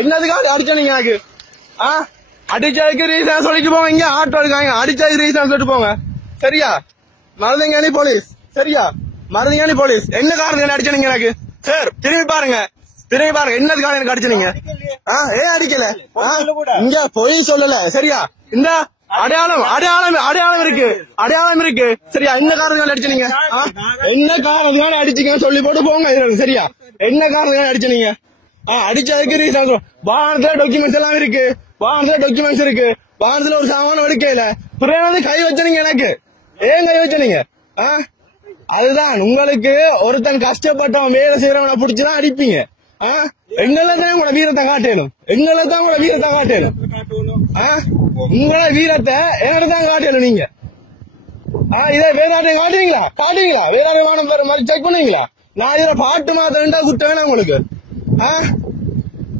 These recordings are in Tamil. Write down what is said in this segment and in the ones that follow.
என்னதுக்காக அடிச்ச நீங்க எனக்கு அடிச்சதுக்கு ரீசன் சொல்லிட்டு போங்க. இங்க ஆட்டோ இருக்காங்க, அடிச்சதுக்கு ரீசன் சொல்லிட்டு போங்க. சரியா? மருதங்கானி போலீஸ். சரியா? மருதங்கானி போலீஸ். என்ன காரணம் அடிச்ச நீங்க எனக்கு? சார் திரும்பி பாருங்க, என்னதுக்காக எனக்கு அடிச்ச நீங்க? ஏன் அடிக்கல? இங்க பொய் சொல்லல. சரியா? இந்த அடையாளம் இருக்கு. சரியா? என்ன காரணம் அடிச்ச நீங்க? என்ன காரணம் அடிச்சீங்க சொல்லி போட்டு போங்க. சரியா? என்ன காரணம் அடிச்ச நீங்க? அடிச்சதுக்கு ரீசன் வாகனத்துல டாக்குமெண்ட்ஸ் எல்லாம் இருக்கு. வாகனத்துல ஒரு சாமான எடுக்கல. பிறகு கை வச்சனீங்க எனக்கு. ஏன் கை வச்சனீங்க? அதுதான் உங்களுக்கு ஒருத்தன் கஷ்டப்பட்டவன் வேலை செய்யறவனை பிடிச்சுதான் அடிப்பீங்க. எங்களதான் உங்களோட வீரத்தை காட்டணும். உங்களோட வீரத்தை எங்கதான் காட்டணும். நீங்க இதை வேற காட்டுவீங்களா? வேற வானம் பெற மாதிரி செக் பண்ணுவீங்களா? நான் இதுல பாட்டு மாத்திரண்டா குத்தவேனா உங்களுக்கு?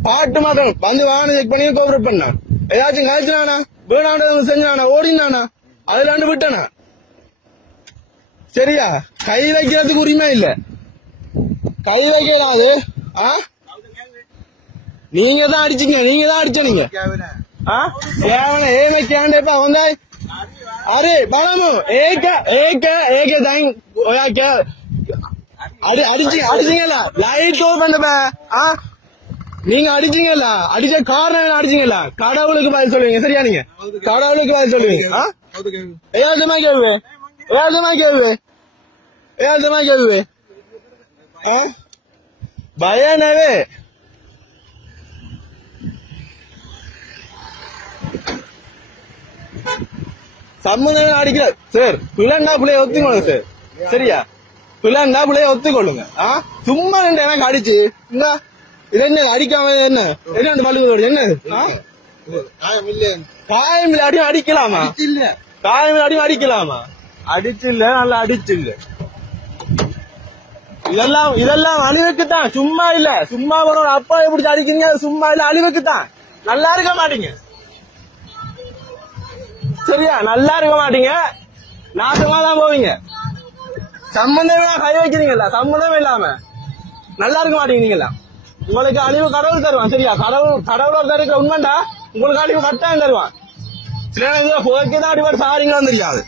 பாட்டு மாத்திரம் வந்து வாகனம் செக் பண்ணி கோபரேட் பண்ணா ஏதாச்சும் கழிச்சுனானா, வீணாண்டது செஞ்சானா, ஓடினானா, அதுல விட்டனா? சரியா? கை வைக்கிறதுக்கு உரிமை இல்ல. கை வைக்கிறாது. நீங்க தான் அடிச்சீங்க. ஏமைக்காண்டப்பா வந்தா அரே பணமு அடிச்சீங்களா? லைட் ஓவர் பண்ணப்ப நீங்க அடிச்சீங்களா? அடிச்ச காரணம் அடிச்சீங்களா? கடவுளுக்கு பதில் சொல்லுவீங்க. சரியா? நீங்க கடவுளுக்கு பதில் சொல்லுவீங்க. ஏதமா கேள்வி பயனவே சம்பந்தம் அடிக்கல சார். பிள்ளைண்டா பிள்ளைய ஒத்துக்கொள்ளுங்க சார். சரியா? பிள்ளைண்டா பிள்ளைய ஒத்துக்கொள்ளுங்க. சும்மா எனக்கு அடிச்சு இந்த இது என்ன அடிக்காம என்ன பழுகுதோடு என்ன காயம் அடியும் அடிக்கலாமா? காயம் அடியும் அடிக்கலாமா? அடிச்சு இல்ல, நல்லா அடிச்சு இல்ல. இதெல்லாம் அழிவுக்குத்தான், சும்மா இல்ல. சும்மா வரும் அப்பா எப்படி அடிக்கிறீங்க? சும்மா இல்ல, அழிவுக்குத்தான். நல்லா இருக்க மாட்டீங்க. சரியா? நல்லா இருக்க மாட்டீங்க, நாசமா தான் போவீங்க. சம்பந்தம் கை வைக்கிறீங்களா? சம்பந்தம் இல்லாம நல்லா இருக்க மாட்டீங்க. நீங்களா உங்களுக்கு அழிவு கடவுள் தருவான். சரியா? கடவுளோட தருக்கிற உண்மைண்டா உங்களுக்கு அழிவு கட்டாயம் தருவான். சில போய்க்குதான் அடிபாடு சாரிங்களும் தெரியாது.